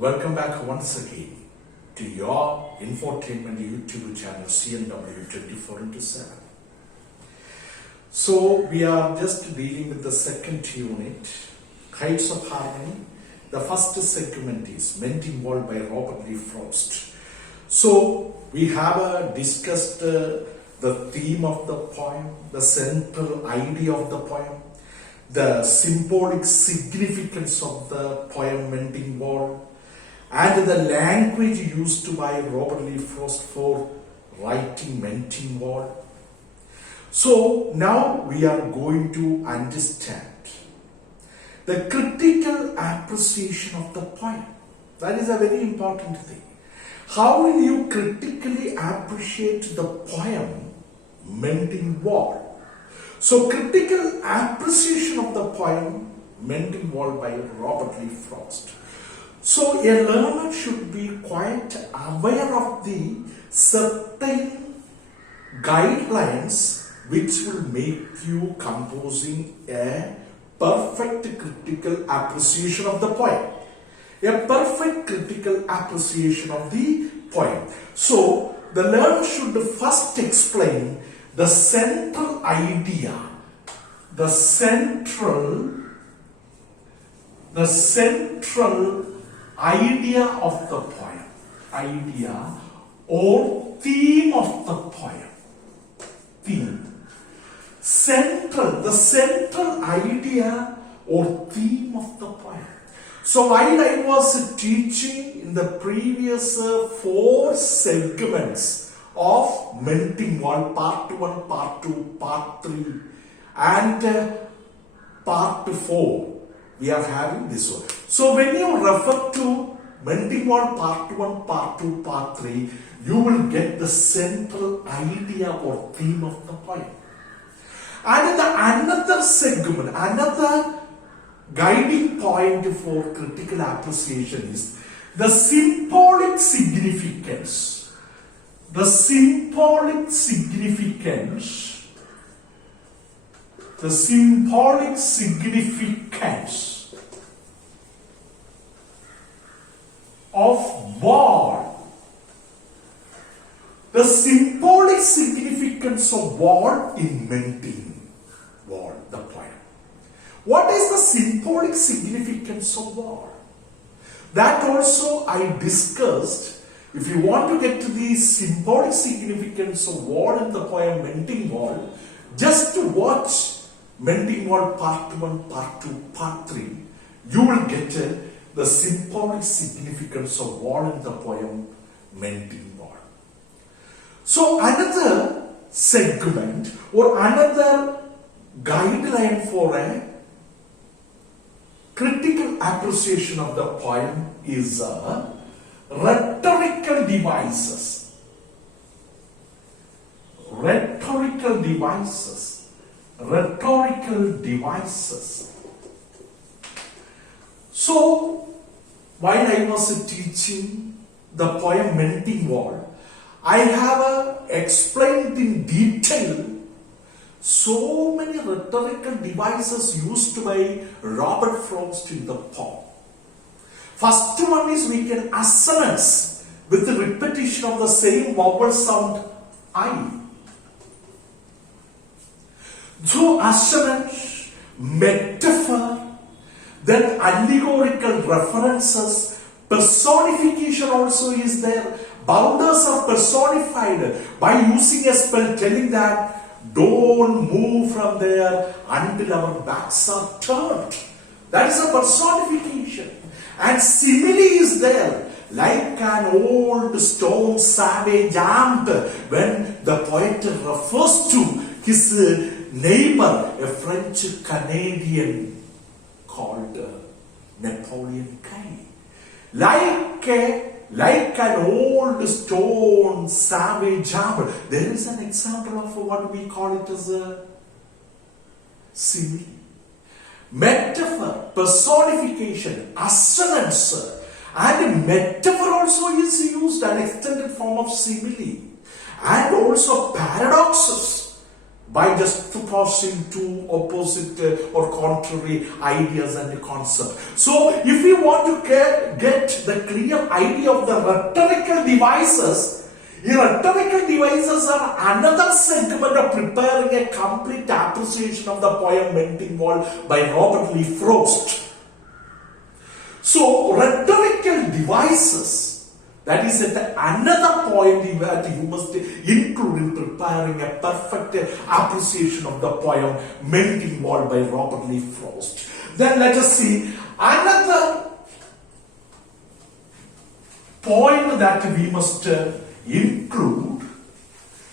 Welcome back once again to your infotainment YouTube channel CNW 24/7. So we are just dealing with the second unit, Heights of Harmony. The first segment is Mending by Robert Lee Frost. So we have discussed the theme of the poem, the central idea of the poem, the symbolic significance of the poem Mending Wall, and the language used by Robert Lee Frost for writing Mending Wall. So now we are going to understand the critical appreciation of the poem. That is a very important thing. How will you critically appreciate the poem Mending Wall? So critical appreciation of the poem Mending Wall by Robert Lee Frost. So a learner should be quite aware of the certain guidelines which will make you composing a perfect critical appreciation of the poem. A perfect critical appreciation of the poem. So the learner should first explain the central idea, the central idea of the poem, idea or theme of the poem, theme. The central idea or theme of the poem. So while I was teaching in the previous 4 segments of Mending Wall, part 1, part 2, part 3 and part 4, we are having this one. So when you refer to Mending Wall part 1, part 2, part 3, you will get the central idea or theme of the poem. And another segment, another guiding point for critical appreciation is the symbolic significance. The symbolic significance. The symbolic significance of war. The symbolic significance of war in Mending Wall, the poem. What is the symbolic significance of war? That also I discussed. If you want to get to the symbolic significance of war in the poem Mending Wall, just to watch Mending Wall part 1, part 2, part 3, you will get the symbolic significance of war in the poem Mending Wall. So another segment or another guideline for a critical appreciation of the poem is rhetorical devices. Rhetorical devices. Rhetorical devices. So, while I was teaching the poem Mending Wall, I have explained in detail so many rhetorical devices used by Robert Frost in the poem. First one is we can assonance with the repetition of the same vowel sound I. So assonance, metaphor, then allegorical references, personification also is there. Bounders are personified by using a spell telling that don't move from there until our backs are turned. That is a personification. And simile is there, like an old stone savage armed, when the poet refers to his neighbor, a French Canadian called Napoleon Guy. Like an old stone savage armor. There is an example of what we call it as a simile. Metaphor, personification, assonance, and metaphor also is used, an extended form of simile. And also paradoxes. by just tossing two opposite or contrary ideas and concepts. So if we want to get the clear idea of the rhetorical devices, rhetorical devices are another segment of preparing a complete appreciation of the poem Mending Wall by Robert Lee Frost. So rhetorical devices, that is another point that you must include in preparing a perfect appreciation of the poem Mending Wall by Robert Lee Frost. Then let us see another point that we must include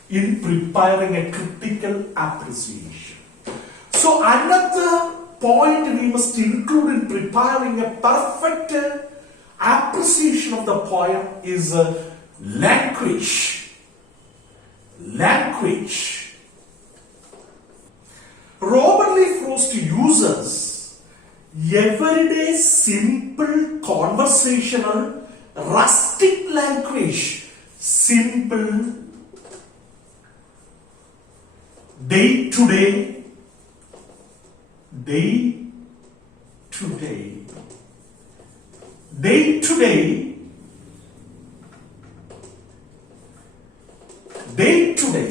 in preparing a critical appreciation. So another point we must include in preparing a perfect appreciation of the poem is language. Language. Robert Lee Frost uses everyday simple conversational rustic language. Simple day to day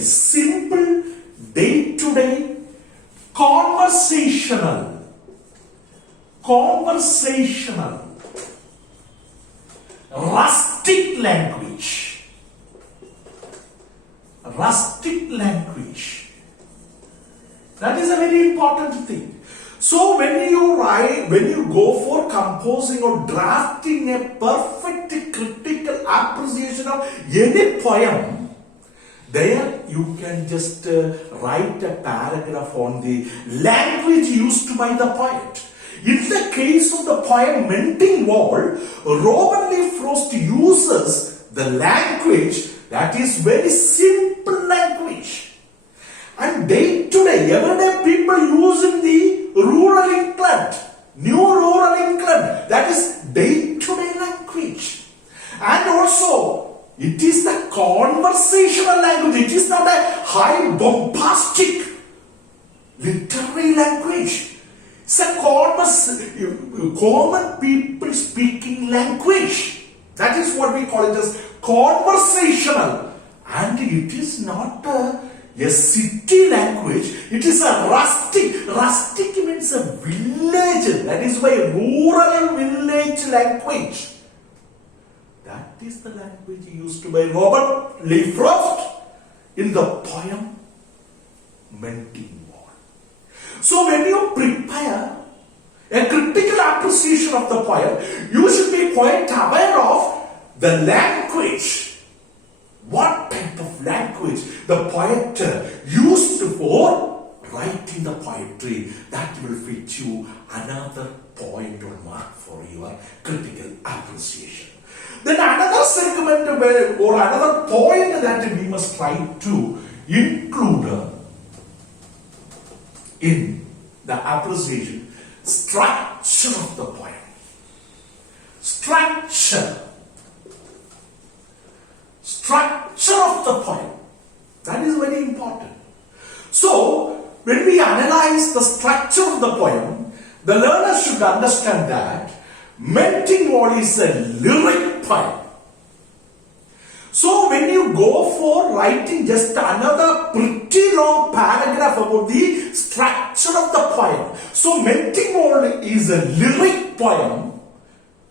simple day to day conversational rustic language. That is a very important thing. So when you go for composing or drafting a perfect critical appreciation of any poem, there you can just write a paragraph on the language used by the poet. In the case of the poem Mending Wall, Robert Lee Frost uses the language that is very simple language. And day to day, everyday people use in the rural England, new rural England, that is day to day language. And also, it is the conversational language. It is not a high bombastic literary language. It's a common people speaking language. That is what we call it as conversational. And it is not a city language. It is a rustic. Rustic means a village. That is why rural village language. That is the language used by Robert Lee Frost in the poem Mending Wall. So when you prepare a critical appreciation of the poem, you should be quite aware of the language. What type of language the poet used for writing the poetry. That will fit you another point or mark for your critical appreciation. Then another segment or another point that we must try to include in the appreciation, structure of the poem. Structure of the poem. That is very important. So, when we analyze the structure of the poem, the learner should understand that Mending Wall is a lyric poem. So, when you go for writing just another pretty long paragraph about the structure of the poem, so Mending Wall is a lyric poem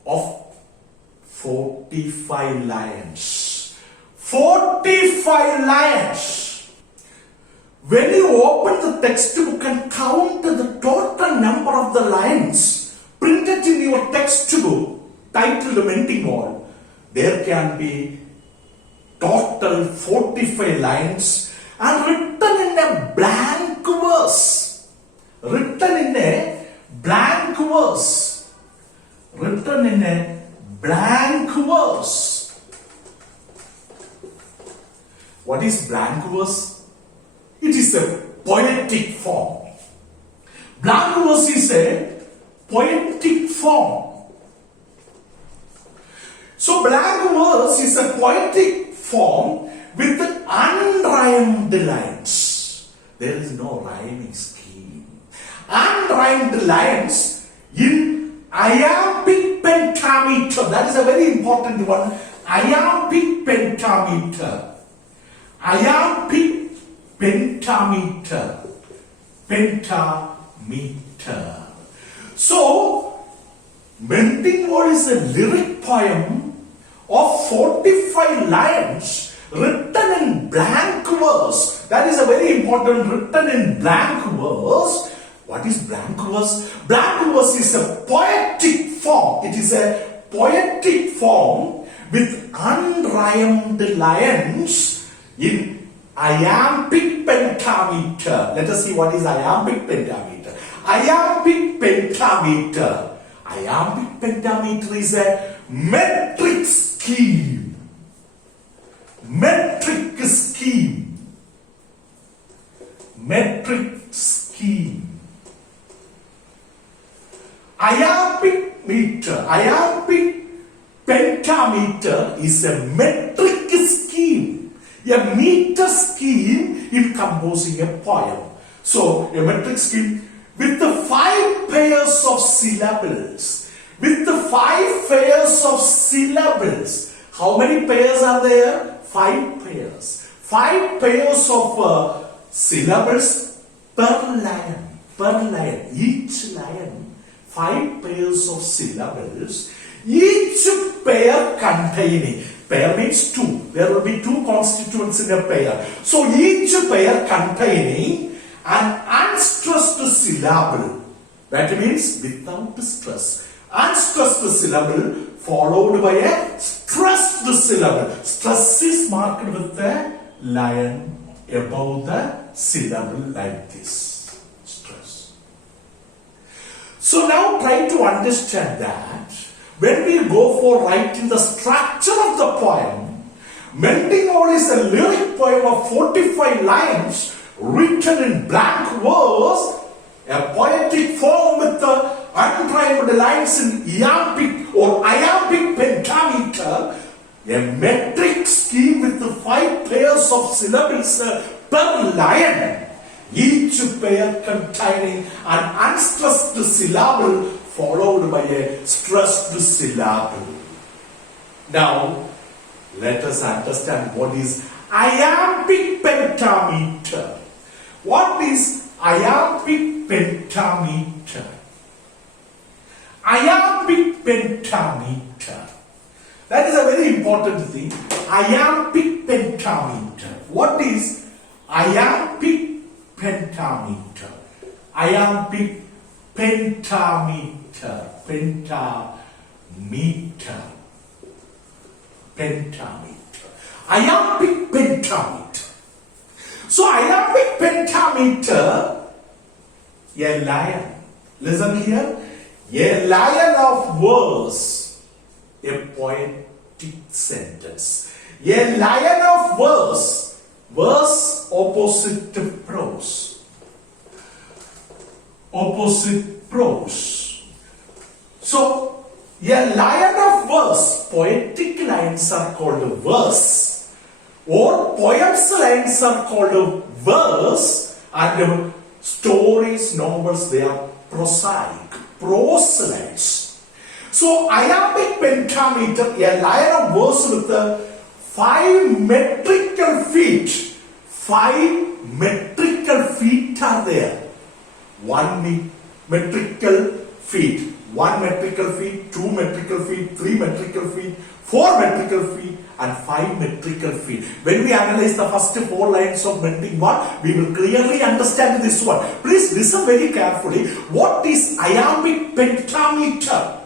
of 45 lines. 45 lines. When you open the textbook and count the total number of the lines printed in your textbook titled Mending Wall, there can be total 45 lines and written in a blank verse. Written in a blank verse. Written in a blank verse. What is blank verse? It is a poetic form. Blank verse is a poetic form. So blank verse is a poetic form with unrhymed lines. There is no rhyming scheme. Unrhymed lines in iambic pentameter. That is a very important one. Iambic pentameter. Iambic pentameter. Pentameter. So, Mending is a lyric poem of 45 lines written in blank verse. That is a very important, written in blank verse. What is blank verse? Blank verse is a poetic form. It is a poetic form with unrhymed lines in iambic pentameter. Let us see what is iambic pentameter. Iambic pentameter. Iambic pentameter is a metric scheme. Metric scheme. Metric scheme. Iambic meter. Iambic pentameter is a metric scheme. A meter scheme in composing a poem. So, a metric scheme with the 5 pairs of syllables. With the 5 pairs of syllables. How many pairs are there? 5 pairs. 5 pairs of syllables per line. Per line. Each line. 5 pairs of syllables. Each pair containing. Pair means 2. There will be 2 constituents in a pair. So each pair containing an unstressed syllable. That means without stress. Unstressed syllable followed by a stressed syllable. Stress is marked with a line above the syllable like this. Stress. So now try to understand that when we go for writing the structure of the poem, Mending is a lyric poem of 45 lines written in blank verse, a poetic form with the unrhymed lines in iambic or iambic pentameter, a metric scheme with the 5 pairs of syllables per line, each pair containing an unstressed syllable followed by a stressed syllable. Now, let us understand what is iambic pentameter. What is iambic pentameter? Iambic pentameter. That is a very important thing. Iambic pentameter. What is iambic pentameter? Iambic pentameter. Pentameter. Pentameter. Iambic pentameter. So iambic pentameter, a line. Listen here. A line of verse, a poetic sentence. A line of verse, verse opposite to prose. Opposite prose. So, a line of verse, poetic lines are called verse, or poems lines are called verse, and stories, novels, they are prosaic, prose lines. So, iambic pentameter, a line of verse with 5 metrical feet. 5 metrical feet are there. 1 metrical feet. 1 metrical feet, 2 metrical feet, 3 metrical feet, 4 metrical feet, and 5 metrical feet. When we analyze the first 4 lines of Mending one, we will clearly understand this one. Please listen very carefully. What is iambic pentameter?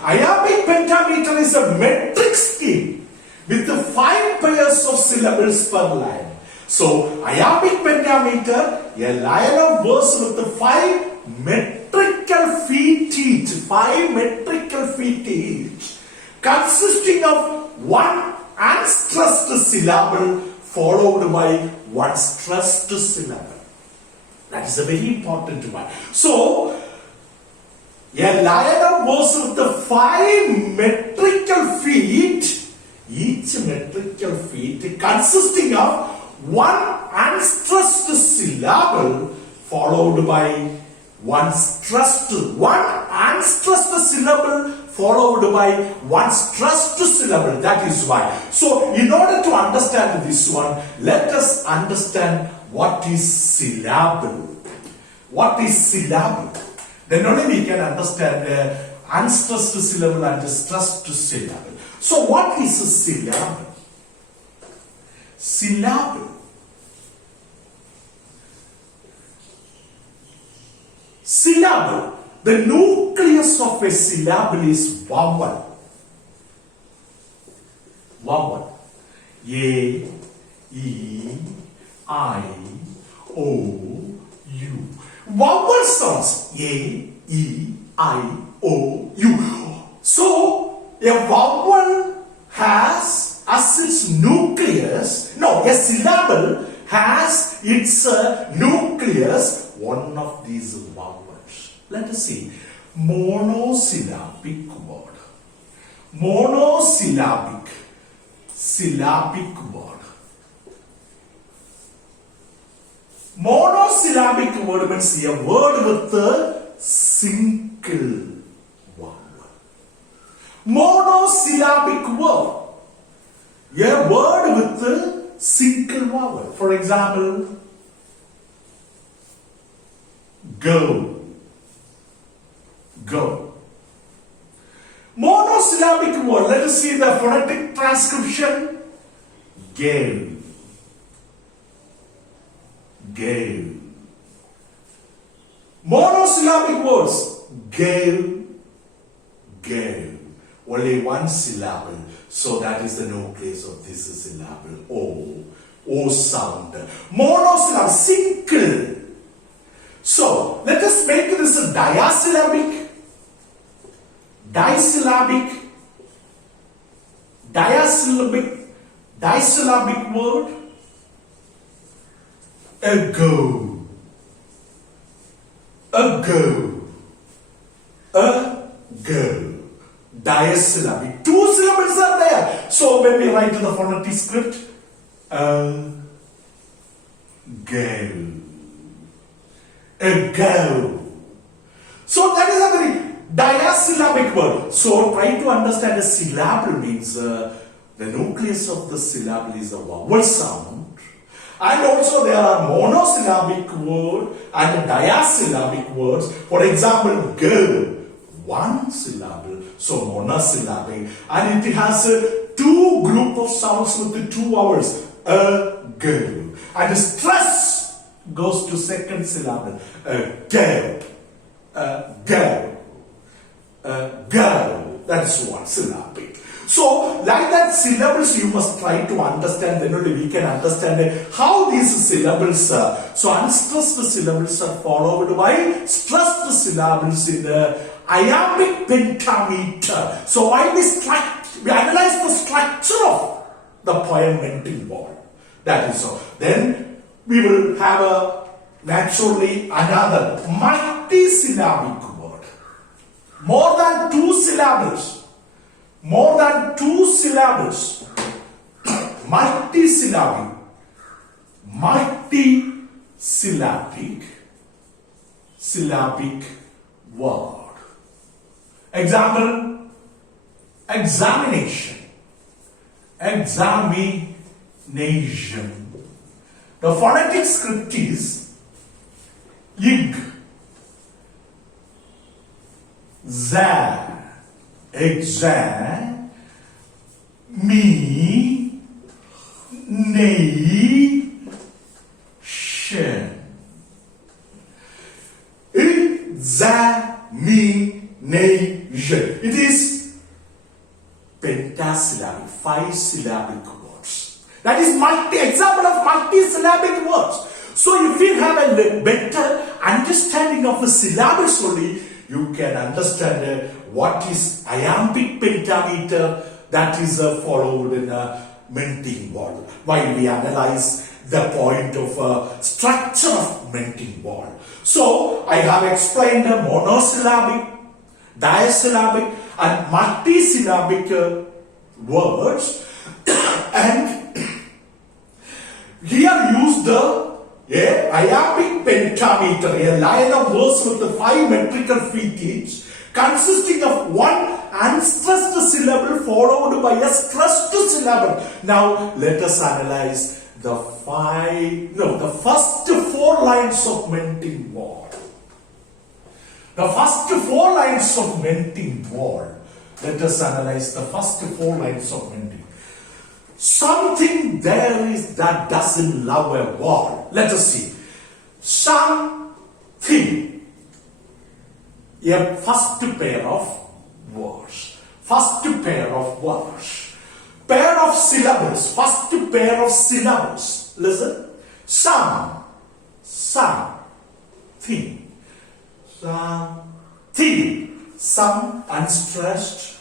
Iambic pentameter is a metric scheme with the 5 pairs of syllables per line. So, iambic pentameter, a line of verse with the 5 metrical feet each, 5 metrical feet each, consisting of 1 unstressed syllable followed by 1 stressed syllable. That is a very important one. So, a line of verse with the 5 metrical feet, each metrical feet consisting of 1 unstressed syllable followed by one unstressed syllable followed by one stressed syllable. That is why. So in order to understand this one, let us understand what is syllable. What is syllable? Then only we can understand unstressed syllable and stressed syllable. So what is a syllable? Syllable. Syllable. The nucleus of a syllable is vowel. Vowel. A, E, I, O, U. Vowel sounds. A, E, I, O, U. So, a vowel has as its nucleus, a syllable has its nucleus one of these vowels. Let us see. Monosyllabic word. Monosyllabic. Syllabic word. Monosyllabic word means a word with a single vowel. Monosyllabic word. A word with a single vowel. For example, go. Go. Monosyllabic word. Let us see the phonetic transcription. Gave. Gave. Monosyllabic words. Gave. Gave. Only one syllable. So that is the nucleus of this syllable. O. O sound. Monosyllable. Single. So let us make this a diasyllabic. Disyllabic word. Ago. Ago. Ago. Diasyllabic. Two syllables are there. So when we write in the phonetic script, go. Ago. So that is a very diasyllabic word. So try to understand a syllable means the nucleus of the syllable is a vowel sound. And also there are monosyllabic words and diasyllabic words. For example, go. One syllable. So monosyllabic. And it has two group of sounds with two vowels. Go. And stress goes to second syllable. Go. Go. Go. That's one syllabic. So, like that syllables you must try to understand, then only we can understand how these syllables are. So, unstressed syllables are followed by stressed syllables in the Iambic Pentameter. So, while we analyze the structure of the poem Mending wall. That is so. Then, we will have naturally another multi-syllabic word. More than two syllables. More than two syllables. Multi-syllabic. Multi-syllabic. Syllabic word. Example. Examination. Examination. The phonetic script is ig, za, exam, me, nation. Examination. It is pentasyllabic, 5-syllabic words. That is example of multi-syllabic words. So if you have a better understanding of the syllables only, you can understand what is Iambic Pentameter that is followed in a Mending wall. While we analyze the point of structure of Mending wall. So I have explained the monosyllabic, diasyllabic and multisyllabic words. And Here used a Iambic Pentameter, a line of verse with the 5 metrical feet each, consisting of one unstressed syllable followed by a stressed syllable. Now let us analyze the first 4 lines of Mending wall. The first 4 lines of Mending wall. Let us analyze the first 4 lines of Mending. Something there is that doesn't love a wall. Let us see. Something. A first pair of words. First pair of words. Pair of syllables. First pair of syllables. Listen. Some. Thing. Something. Some unstressed.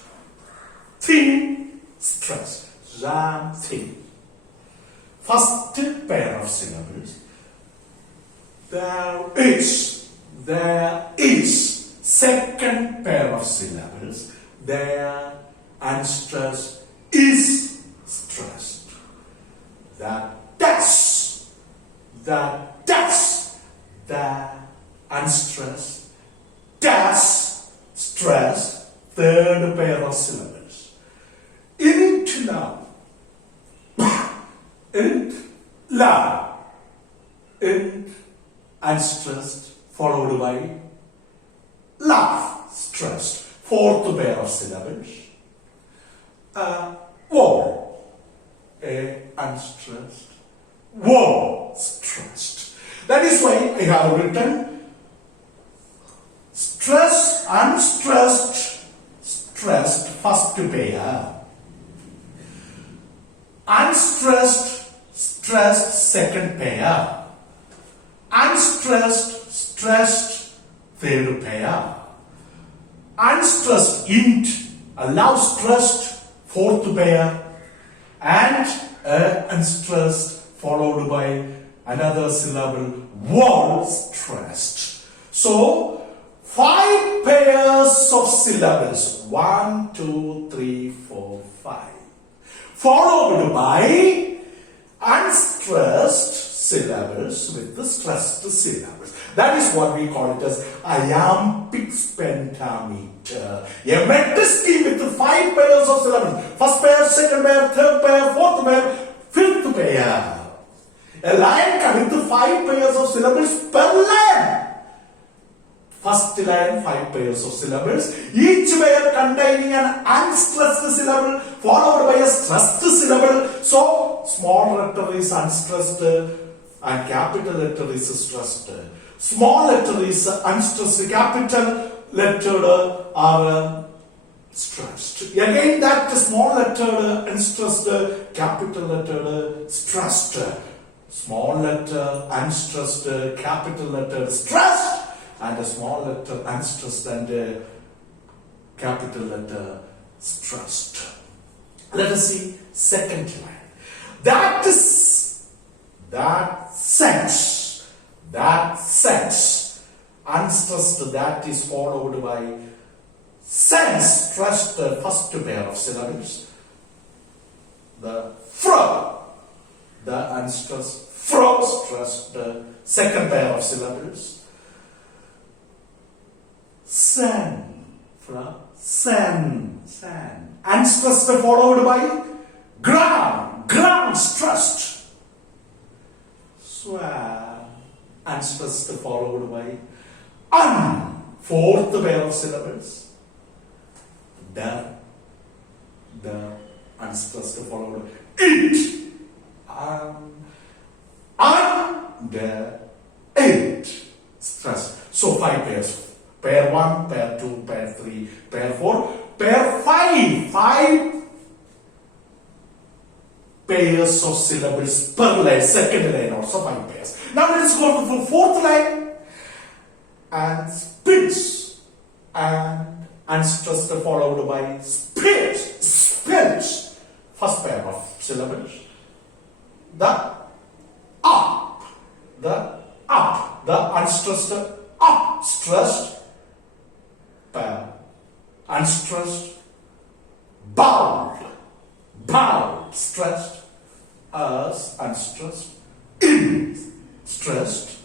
Thing stressed. Something. First pair of syllables. There is. Second pair of syllables. There unstressed is stressed. That's. The unstressed. That's stressed. Third pair of syllables. Int now. Int la. Int unstressed followed by laugh stressed. Fourth pair of syllables. Wall. A unstressed. Wall stressed. That is why I have written stress, unstressed, stressed first pair. Unstressed, stressed second pair. Unstressed, stressed third pair. Unstressed int allows stressed fourth pair. And unstressed followed by another syllable wall stressed. So 5 pairs of syllables. 1, 2, 3, 4, 5. Followed by unstressed syllables with the stressed syllables. That is what we call it as Iambic Pentameter. A metric scheme with 5 pairs of syllables. First pair, second pair, third pair, fourth pair, fifth pair. A line having 5 pairs of syllables per line. First line 5 pairs of syllables, each pair containing an unstressed syllable followed by a stressed syllable. So small letter is unstressed and capital letter is stressed. Small letter is unstressed, capital letter are stressed. Again that small letter unstressed, capital letter stressed. Small letter unstressed, capital letter stressed. And a small letter unstressed and capital letter stressed. Let us see second line. That sense, unstressed, that is followed by sense, stressed, first pair of syllables. The unstressed, stressed, second pair of syllables. San, unstressed followed by ground, stressed. Swan, unstressed followed by fourth pair of syllables. The unstressed followed by it, it, stressed. So 5 pairs. Pair 1, pair 2, pair 3, pair 4, pair 5. 5 pairs of syllables per line. Second line also 5 pairs. Now let's go to the fourth line. And spits. And unstressed followed by spits. First pair of syllables. The up. The unstressed up. Stressed. Pair. Unstressed, bowed, stressed, as unstressed, in, stressed,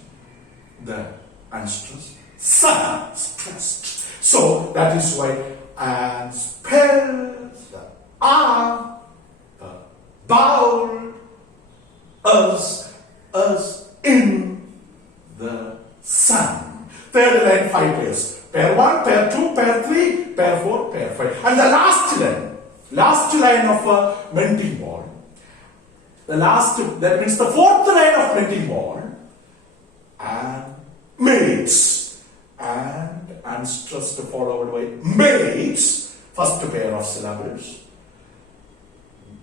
the unstressed, sun, stressed. So that is why and spells the are bound us in the sun. Third line, 5 pairs. Pair 1, pair 2, pair 3, pair 4, pair 5. And the last line of a mending wall. That means the fourth line of mending wall. And mates. And unstressed followed by mates. First pair of syllables.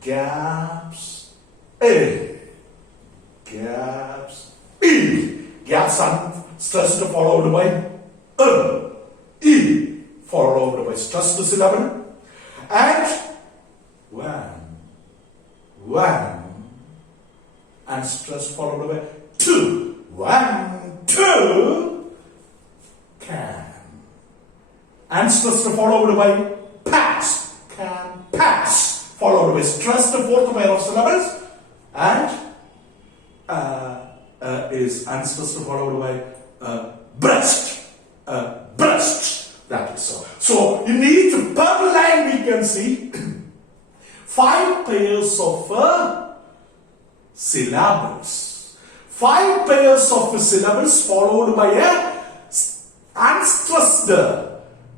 Gaps. A. Gaps. E. Gaps unstressed followed by E followed by stressed syllable, and one and stress followed by two. 1, 2 can. And stress followed by pass. Can pass followed by stressed fourth pair of syllables, and is unstressed followed by breast. Breast. That is so. So in each per line we can see 5 pairs of syllables. 5 pairs of syllables followed by a unstressed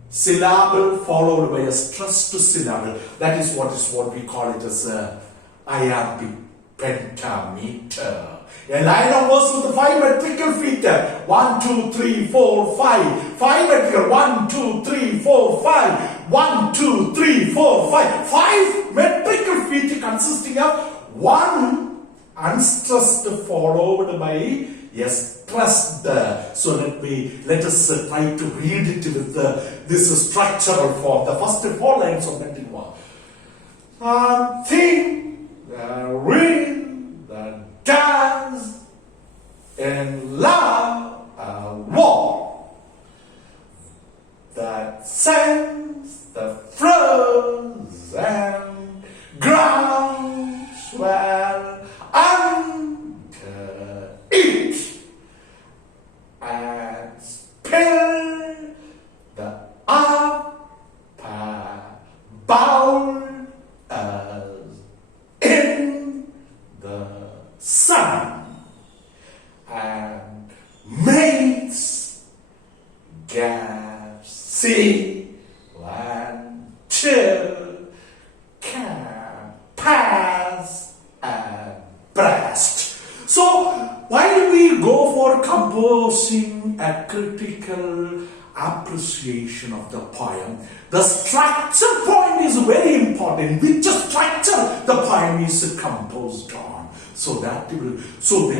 syllable followed by a stressed syllable. That is what we call it as a Iambic Pentameter. A line of verse with 5 metrical feet. 1, 2, 3, 4, 5. 5 metrical. 1, 2, 3, 4, 5. 1, 2, 3, 4, 5. 5 metrical feet consisting of 1 unstressed followed by a stressed. So let us try to read it with this structural form. The first 4 lines of Mending Wall. Think, read, dance, and love a war that sends the frozen groundswell under it and spill the upper bowl in the sun and mates gaps. See, 1, 2 can pass and breast. So why do we go for composing a critical appreciation of the poem? The structure point is very important. Which structure the poem is composed on? So there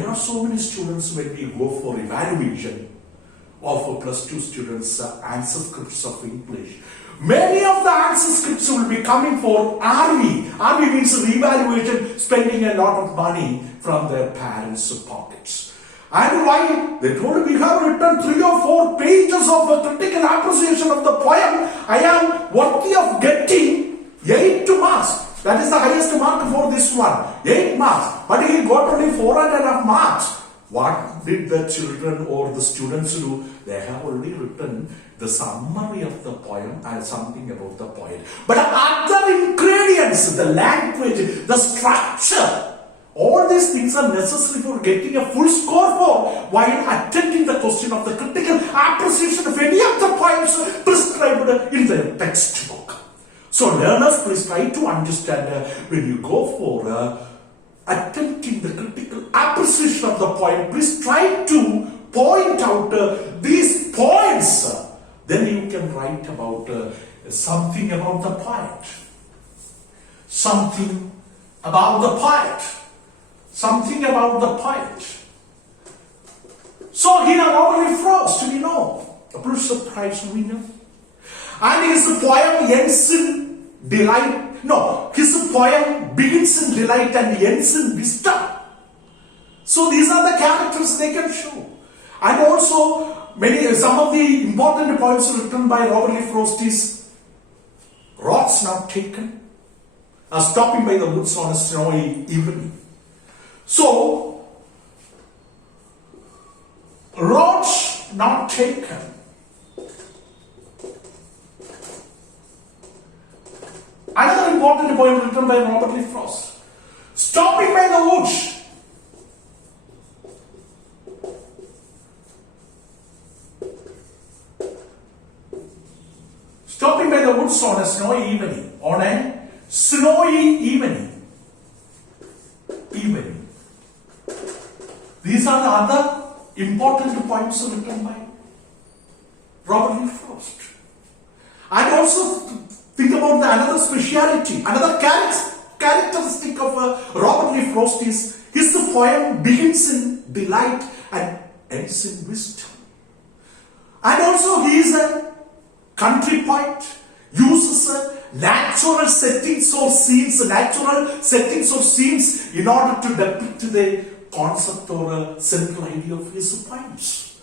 are so many students when we go for evaluation of +2 students answer scripts of English. Many of the answer scripts will be coming for RV. RV means revaluation, spending a lot of money from their parents' pockets. And why? They told we have written 3 or 4 pages of a critical appreciation of the poem. I am worthy of getting 8 marks. That is the highest mark for this one. 8 marks. But he got only 4.5 marks. What did the children or the students do? They have already written the summary of the poem and something about the poet. But other ingredients, the language, the structure, all these things are necessary for getting a full score for while attending the question of the critical appreciation of any of the poems prescribed in the textbook. So learners, please try to understand when you go for attempting the critical appreciation of the poem, please try to point out these points. Then you can write about something about the poet. Something about the poet. Something about the poet. So here Robert Frost, we know, a Pulitzer Prize winner. And his poem ends in delight. No, his poem begins in delight and ends in wisdom. So these are the characters they can show. And also, some of the important points written by Robert Frost is rods not taken, stopping by the woods on a snowy evening. So, roads not taken. Another important poem written by Robert Lee Frost. Stopping by the woods. Stopping by the woods on a snowy evening. On a snowy evening. These are the other important points written by Robert Lee Frost. And also think about another speciality, another characteristic of Robert Lee Frost is his poem begins in delight and ends in wisdom. And also he is a country poet, uses natural settings or scenes in order to depict the concept or central idea of his poems.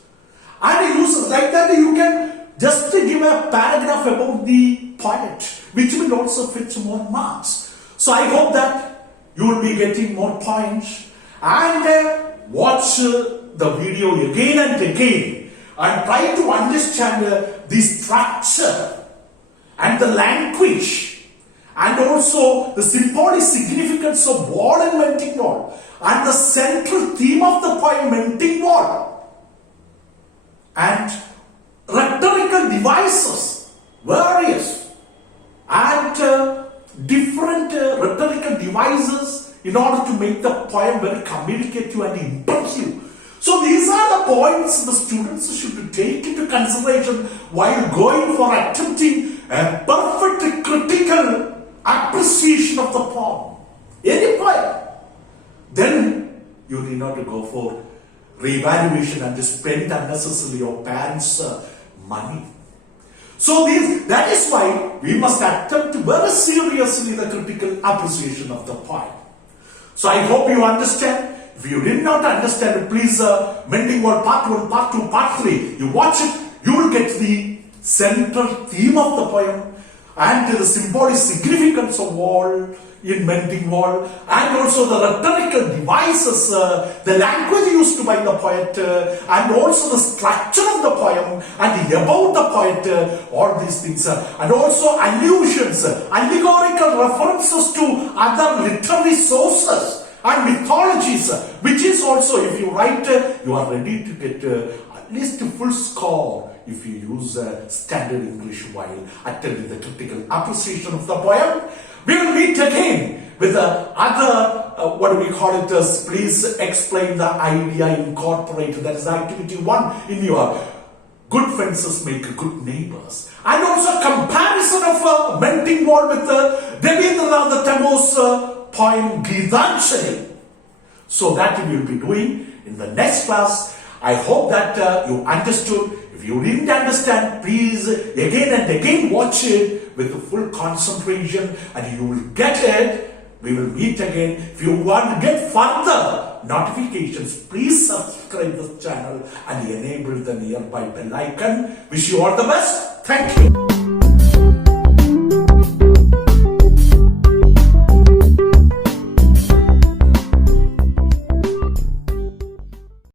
And he uses like that you can just give a paragraph about the poet, which will also fit more marks. So I hope that you will be getting more points and watch the video again and again and try to understand the structure and the language and also the symbolic significance of wall and mending wall and the central theme of the poem mending wall and rhetorical devices, various and different rhetorical devices in order to make the poem very communicative and impressive. So these are the points the students should take into consideration while going for attempting a perfect critical appreciation of the poem, any poem. Then you need not to go for reevaluation and to spend unnecessarily your parents' money. So that is why we must attempt very seriously the critical appreciation of the poem. So I hope you understand. If you did not understand, please Mending Wall Part 1, Part 2, Part 3. You watch it, you will get the central theme of the poem and the symbolic significance of wall in Mending Wall and also the rhetorical devices, the language used by the poet and also the structure of the poem and about the poet, all these things and also allusions, allegorical references to other literary sources and mythologies, which is also, if you write, you are ready to get at least a full score if you use standard English while attempting the critical appreciation of the poem. We will meet again with the other, what do we call it, please explain the idea, incorporate, that is activity 1 in your good fences make good neighbors. And also comparison of Mending Wall with Rabindranath Tagore's poem Gitanjali. So that we will be doing in the next class. I hope that you understood. If you didn't understand, please again and again watch it with full concentration and you will get it. We will meet again. If you want to get further notifications, please subscribe this channel and enable the nearby bell icon. Wish you all the best. Thank you.